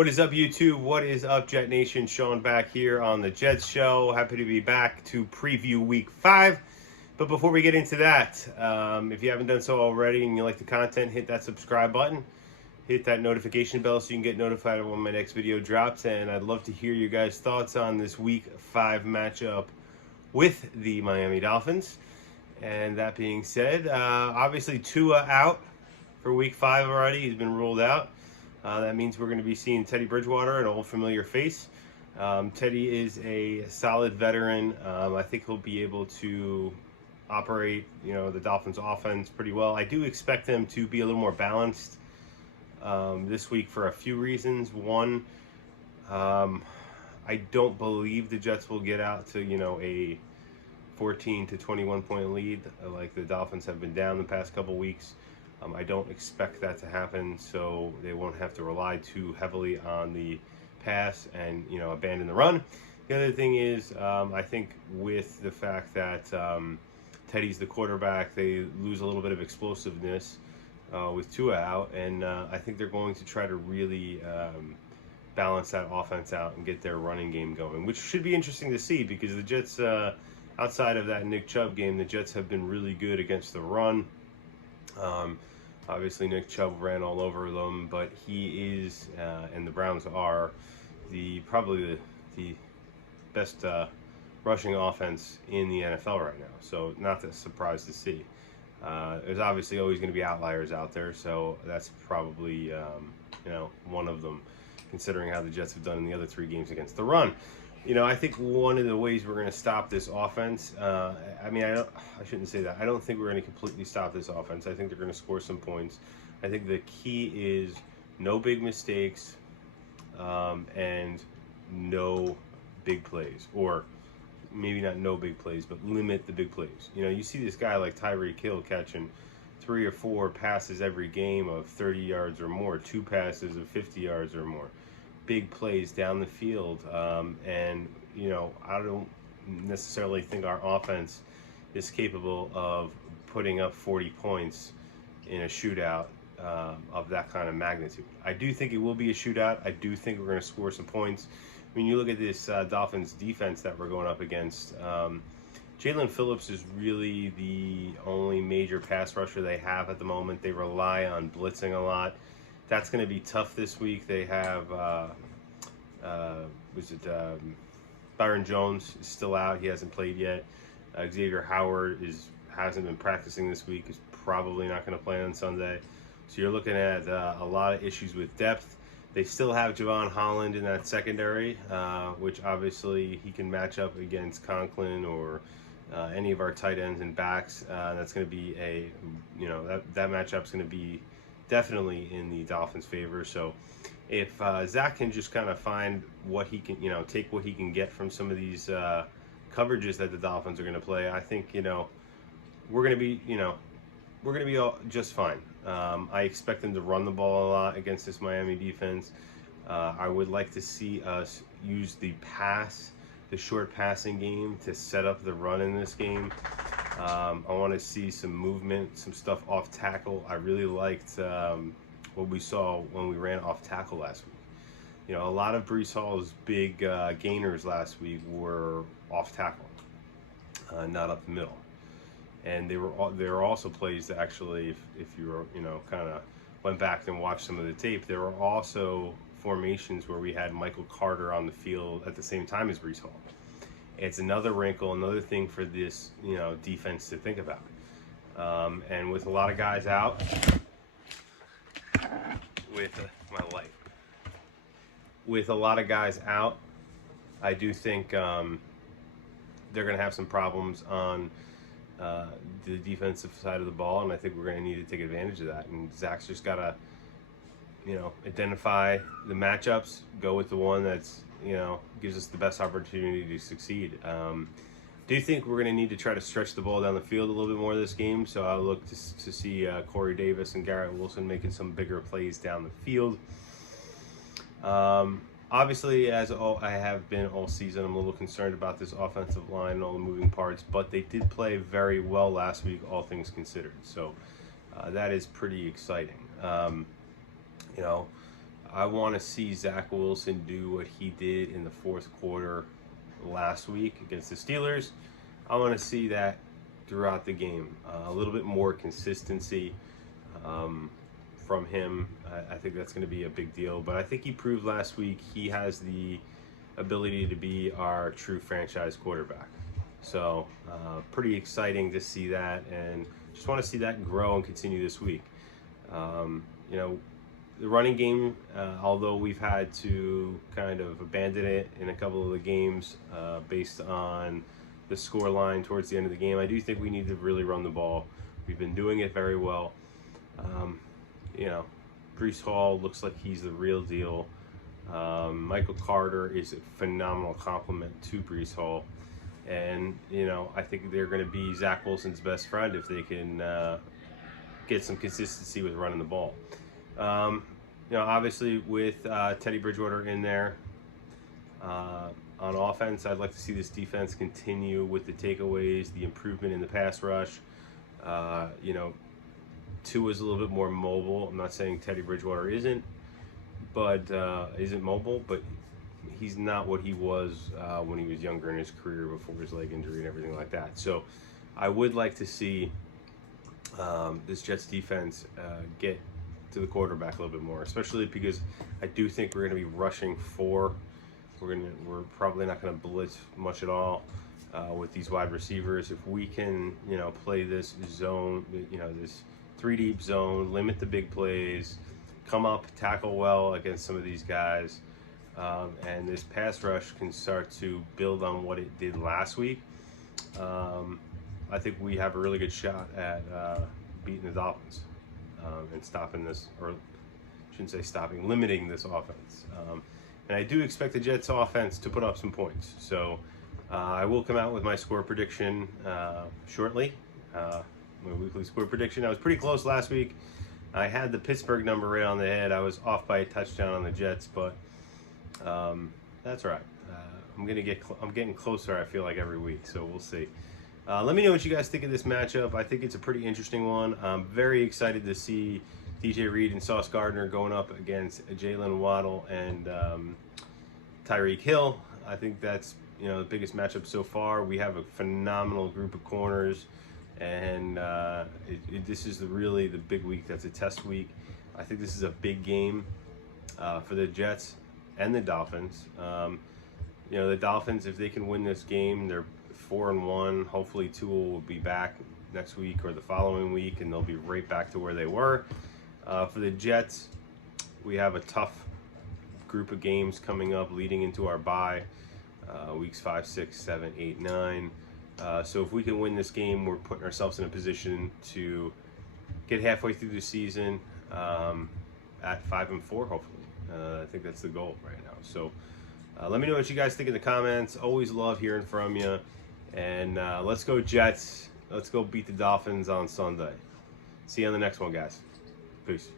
What is up, YouTube? What is up, Jet Nation? Sean back here on the Jets Show. Happy to be back to preview Week 5. But before we get into that, if you haven't done so already and you like the content, hit that subscribe button. Hit that notification bell so you can get notified when my next video drops. And I'd love to hear your guys' thoughts on this Week 5 matchup with the Miami Dolphins. And that being said, obviously Tua out for Week 5 already. He's been ruled out. That means we're going to be seeing Teddy Bridgewater, an old familiar face. Teddy is a solid veteran. I think he'll be able to operate, the Dolphins' offense pretty well. I do expect them to be a little more balanced this week for a few reasons. One, I don't believe the Jets will get out to a 14 to 21 point lead like the Dolphins have been down the past couple weeks. I don't expect that to happen, so they won't have to rely too heavily on the pass and abandon the run. The other thing is, I think with the fact that Teddy's the quarterback, they lose a little bit of explosiveness with Tua out, and I think they're going to try to really balance that offense out and get their running game going, which should be interesting to see because the Jets, outside of that Nick Chubb game, the Jets have been really good against the run. Obviously, Nick Chubb ran all over them, but he is, and the Browns are, probably the best rushing offense in the NFL right now. So not a surprise to see. There's obviously always going to be outliers out there, so that's probably one of them, considering how the Jets have done in the other 3 games against the run. I think one of the ways we're going to stop this offense, I shouldn't say that. I don't think we're going to completely stop this offense. I think they're going to score some points. I think the key is no big mistakes and no big plays. Or maybe not no big plays, but limit the big plays. You see this guy like Tyreek Hill catching 3 or 4 passes every game of 30 yards or more, 2 passes of 50 yards or more. Big plays down the field, and I don't necessarily think our offense is capable of putting up 40 points in a shootout of that kind of magnitude. I do think it will be a shootout. I do think we're going to score some points. You look at this Dolphins defense that we're going up against. Jalen Phillips is really the only major pass rusher they have at the moment. They rely on blitzing a lot. That's going to be tough this week. They have, Byron Jones is still out. He hasn't played yet. Xavier Howard hasn't been practicing this week. Is probably not going to play on Sunday. So you're looking at a lot of issues with depth. They still have Javon Holland in that secondary, which obviously he can match up against Conklin or any of our tight ends and backs. That's going to be that matchup's going to be definitely in the Dolphins' favor. So if Zach can just kind of find what he can, take what he can get from some of these coverages that the Dolphins are going to play, I think we're going to be all just fine. I expect them to run the ball a lot against this Miami defense. I would like to see us use the short passing game to set up the run in this game. I want to see some movement, some stuff off tackle. I really liked what we saw when we ran off tackle last week. A lot of Breece Hall's big gainers last week were off tackle, not up the middle. And there were also plays that actually, if you were, kind of went back and watched some of the tape, there were also formations where we had Michael Carter on the field at the same time as Breece Hall. It's another wrinkle, another thing for this, defense to think about. And with a lot of guys out, with a lot of guys out, I do think they're going to have some problems on the defensive side of the ball, and I think we're going to need to take advantage of that. And Zach's just got to, identify the matchups, go with the one that's gives us the best opportunity to succeed. Do you think we're going to need to try to stretch the ball down the field a little bit more this game? So I'll look to see Corey Davis and Garrett Wilson making some bigger plays down the field. Obviously, as I have been all season, I'm a little concerned about this offensive line and all the moving parts, but they did play very well last week, all things considered. So that is pretty exciting. I want to see Zach Wilson do what he did in the fourth quarter last week against the Steelers. I want to see that throughout the game. A little bit more consistency from him. I think that's going to be a big deal. But I think he proved last week he has the ability to be our true franchise quarterback. So pretty exciting to see that, and just want to see that grow and continue this week. You know, the running game, although we've had to kind of abandon it in a couple of the games based on the score line towards the end of the game, I do think we need to really run the ball. We've been doing it very well. You know, Breece Hall looks like he's the real deal. Michael Carter is a phenomenal compliment to Breece Hall. And, you know, I think they're going to be Zach Wilson's best friend if they can get some consistency with running the ball. You know, obviously with Teddy Bridgewater in there on offense, I'd like to see this defense continue with the takeaways, the improvement in the pass rush. You know, Tua is a little bit more mobile. I'm not saying Teddy Bridgewater isn't mobile, but he's not what he was when he was younger in his career before his leg injury and everything like that. So I would like to see this Jets defense get to the quarterback a little bit more, especially because I do think we're going to be rushing 4. We're probably not going to blitz much at all with these wide receivers. If we can, you know, play this zone, you know, this 3-deep zone, limit the big plays, come up, tackle well against some of these guys, and this pass rush can start to build on what it did last week. I think we have a really good shot at beating the Dolphins and stopping this, or I shouldn't say stopping, limiting this offense. And I do expect the Jets offense to put up some points. So I will come out with my score prediction shortly. My weekly score prediction. I was pretty close last week. I had the Pittsburgh number right on the head. I was off by a touchdown on the Jets, but that's all right. I'm getting closer, I feel like, every week, so we'll see. Let me know what you guys think of this matchup. I think it's a pretty interesting one. I'm very excited to see DJ Reed and Sauce Gardner going up against Jalen Waddle and Tyreek Hill. I think that's, you know, the biggest matchup so far. We have a phenomenal group of corners, and this is really the big week. That's a test week. I think this is a big game for the Jets and the Dolphins. You know, the Dolphins, if they can win this game, they're 4-1. Hopefully Tua will be back next week or the following week, and they'll be right back to where they were. For the Jets, we have a tough group of games coming up leading into our bye, weeks 5, 6, 7, 8, 9. So if we can win this game, we're putting ourselves in a position to get halfway through the season at 5-4, hopefully. I think that's the goal right now. So let me know what you guys think in the comments. Always love hearing from you. And let's go Jets. Let's go beat the Dolphins on Sunday. See you on the next one, guys. Peace.